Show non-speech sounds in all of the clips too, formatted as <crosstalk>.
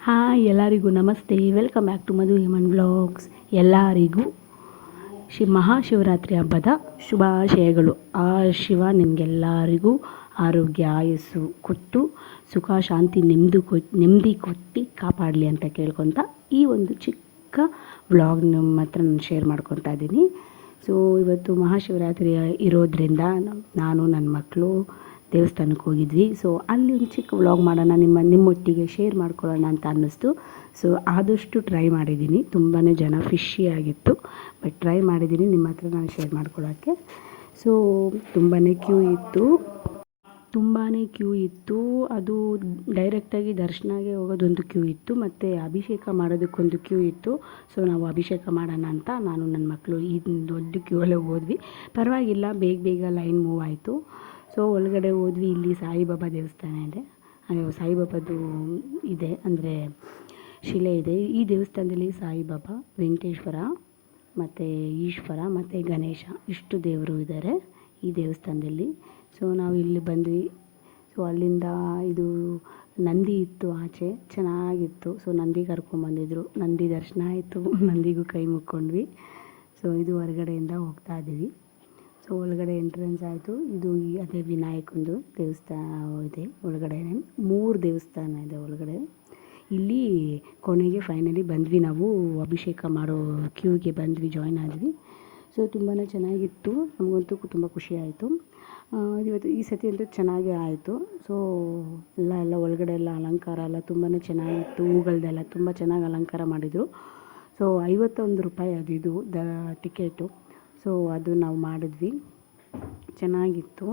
Hi ಎಲ್ಲರಿಗೂ ನಮಸ್ತೆ. Welcome back to Madhu Heman blogs ಎಲ್ಲರಿಗೂ ಶಿ ಮಹಾಶಿವರಾತ್ರಿ ಹಬ್ಬದ ಶುಭಾಶಯಗಳು. ಆ ಶಿವ ನಿಮಗೆಲ್ಲರಿಗೂ ಆರೋಗ್ಯ, ಆಯಸ್ಸು ಕೊಟ್ಟು, ಸುಖ, ಶಾಂತಿ ನೆಮ್ಮದಿ ಕೊ, ನೆಮ್ಮದಿ ಕೊಟ್ಟು ಕಾಪಾಡಲಿ ಅಂತ ಕೇಳ್ಕೊತ ಈ ಒಂದು ಚಿಕ್ಕ ವ್ಲಾಗ್ ನಿಮ್ಮ ಹತ್ರ ನಾನು ಶೇರ್ ಮಾಡ್ಕೊತಾ ಇದ್ದೀನಿ. ಸೊ ಇವತ್ತು ಮಹಾಶಿವರಾತ್ರಿ ಇರೋದ್ರಿಂದ ನಾನು ನನ್ನ ಮಕ್ಕಳು ದೇವಸ್ಥಾನಕ್ಕೆ ಹೋಗಿದ್ವಿ. ಸೊ ಅಲ್ಲಿ ಒಂದು ಚಿಕ್ಕ ವ್ಲಾಗ್ ಮಾಡೋಣ, ನಿಮ್ಮ ನಿಮ್ಮೊಟ್ಟಿಗೆ ಶೇರ್ ಮಾಡ್ಕೊಳ್ಳೋಣ ಅಂತ ಅನ್ನಿಸ್ತು. ಸೊ ಆದಷ್ಟು ಟ್ರೈ ಮಾಡಿದ್ದೀನಿ. ತುಂಬಾ ಜನ ಫಿಶಿಯಾಗಿತ್ತು ಬಟ್ ಟ್ರೈ ಮಾಡಿದ್ದೀನಿ. ನಿಮ್ಮ ಹತ್ರ ನಾನು ಶೇರ್ ಮಾಡ್ಕೊಳ್ಳೋಕ್ಕೆ ಸೊ ತುಂಬಾ ಕ್ಯೂ ಇತ್ತು. ತುಂಬಾ ಕ್ಯೂ ಇತ್ತು. ಅದು ಡೈರೆಕ್ಟಾಗಿ ದರ್ಶನಗೆ ಹೋಗೋದೊಂದು ಕ್ಯೂ ಇತ್ತು. ಮತ್ತು ಅಭಿಷೇಕ ಮಾಡೋದಕ್ಕೊಂದು ಕ್ಯೂ ಇತ್ತು. ಸೊ ನಾವು ಅಭಿಷೇಕ ಮಾಡೋಣ ಅಂತ ನಾನು ನನ್ನ ಮಕ್ಕಳು ಈ ದೊಡ್ಡ ಕ್ಯೂ ಅಲ್ಲೇ ಹೋದ್ವಿ. ಪರವಾಗಿಲ್ಲ, ಬೇಗ ಬೇಗ ಲೈನ್ ಮೂವ್ ಆಯಿತು. ಸೊ ಒಳಗಡೆ ಹೋದ್ವಿ. ಇಲ್ಲಿ ಸಾಯಿಬಾಬಾ ದೇವಸ್ಥಾನ ಇದೆ. ಅಯ್ಯೋ ಸಾಯಿಬಾಬಾದು ಇದೆ. ಅಂದರೆ ಶಿಲೆ ಇದೆ. ಈ ದೇವಸ್ಥಾನದಲ್ಲಿ ಸಾಯಿಬಾಬಾ, ವೆಂಕಟೇಶ್ವರ ಮತ್ತು ಈಶ್ವರ ಮತ್ತು ಗಣೇಶ ಇಷ್ಟು ದೇವರು ಇದ್ದಾರೆ ಈ ದೇವಸ್ಥಾನದಲ್ಲಿ. ಸೊ ನಾವು ಇಲ್ಲಿ ಬಂದ್ವಿ. ಸೊ ಅಲ್ಲಿಂದ ಇದು ನಂದಿ ಇತ್ತು ಆಚೆ, ಚೆನ್ನಾಗಿತ್ತು. ಸೊ ನಂದಿ ಕರ್ಕೊಂಬಂದಿದ್ರು ನಂದಿ ದರ್ಶನ ಆಯಿತು. <laughs> ನಂದಿಗೂ ಕೈ ಮುಕ್ಕೊಂಡ್ವಿ. ಸೊ ಇದು ಹೊರಗಡೆಯಿಂದ ಹೋಗ್ತಾ ಇದ್ದೀವಿ. ಸೊ ಒಳಗಡೆ ಎಂಟ್ರೆನ್ಸ್ ಆಯಿತು. ಇದು ಅದೇ ವಿನಾಯಕಂದು ದೇವಸ್ಥಾನ ಇದೆ ಒಳಗಡೆ. ಮೂರು ದೇವಸ್ಥಾನ ಇದೆ ಒಳಗಡೆ. ಇಲ್ಲಿ ಕೊನೆಗೆ ಫೈನಲಿ ಬಂದ್ವಿ ನಾವು. ಅಭಿಷೇಕ ಮಾಡೋ ಕ್ಯೂಗೆ ಬಂದ್ವಿ ಜಾಯ್ನ್ ಆದ್ವಿ. ಸೊ ತುಂಬಾ ಚೆನ್ನಾಗಿತ್ತು. ನಮಗಂತೂ ತುಂಬ ಖುಷಿ ಆಯಿತು. ಇವತ್ತು ಈ ಸತಿ ಅಂತೂ ಚೆನ್ನಾಗೇ ಆಯಿತು. ಸೊ ಎಲ್ಲ ಎಲ್ಲ ಒಳಗಡೆ ಎಲ್ಲ ಅಲಂಕಾರ ಎಲ್ಲ ತುಂಬಾ ಚೆನ್ನಾಗಿತ್ತು. ಹೂಗಳದ್ದೆಲ್ಲ ತುಂಬ ಚೆನ್ನಾಗಿ ಅಲಂಕಾರ ಮಾಡಿದರು. ಸೊ ಐವತ್ತೊಂದು ರೂಪಾಯಿ ಅದು ಇದು, ದ ಟಿಕೆಟು. ಸೊ ಅದು ನಾವು ಮಾಡಿದ್ವಿ. ಚೆನ್ನಾಗಿತ್ತು.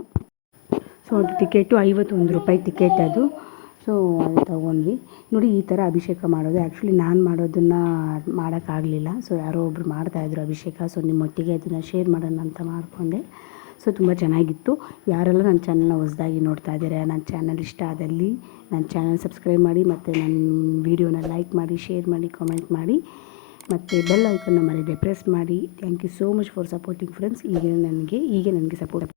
ಸೊ ಅದು ಟಿಕೆಟು ಐವತ್ತೊಂದು ರೂಪಾಯಿ ಟಿಕೆಟ್ ಅದು. ಸೊ ಅದು ತೊಗೊಂಡ್ವಿ. ನೋಡಿ, ಈ ಥರ ಅಭಿಷೇಕ ಮಾಡೋದು. ಆ್ಯಕ್ಚುಲಿ ನಾನು ಮಾಡೋದನ್ನು ಮಾಡೋಕ್ಕಾಗಲಿಲ್ಲ. ಸೊ, ಯಾರೋ ಒಬ್ರು ಮಾಡ್ತಾಯಿದ್ರು ಅಭಿಷೇಕ. ಸೊ ನಿಮ್ಮೊಟ್ಟಿಗೆ ಅದನ್ನು ಶೇರ್ ಮಾಡೋಣ ಅಂತ ಮಾಡಿಕೊಂಡೆ. ಸೊ, ತುಂಬ ಚೆನ್ನಾಗಿತ್ತು. ಯಾರೆಲ್ಲ ನನ್ನ ಚಾನಲ್ನ ಹೊಸ್ದಾಗಿ ನೋಡ್ತಾ ಇದ್ದಾರೆ ನನ್ನ ಚಾನಲ್ ಇಷ್ಟ ಆದಲ್ಲಿ ನನ್ನ ಚಾನಲ್ ಸಬ್ಸ್ಕ್ರೈಬ್ ಮಾಡಿ, ಮತ್ತು ನನ್ನ ವೀಡಿಯೋನ ಲೈಕ್ ಮಾಡಿ ಶೇರ್ ಮಾಡಿ ಕಾಮೆಂಟ್ ಮಾಡಿ, ಮತ್ತು ಬೆಲ್ ಐಕನ್ನ ಮರೀದೆ ಪ್ರೆಸ್ ಮಾಡಿ. Thank you so much for supporting friends ಈಗ ನನಗೆ ಈಗ ನನಗೆ ಸಪೋರ್ಟ್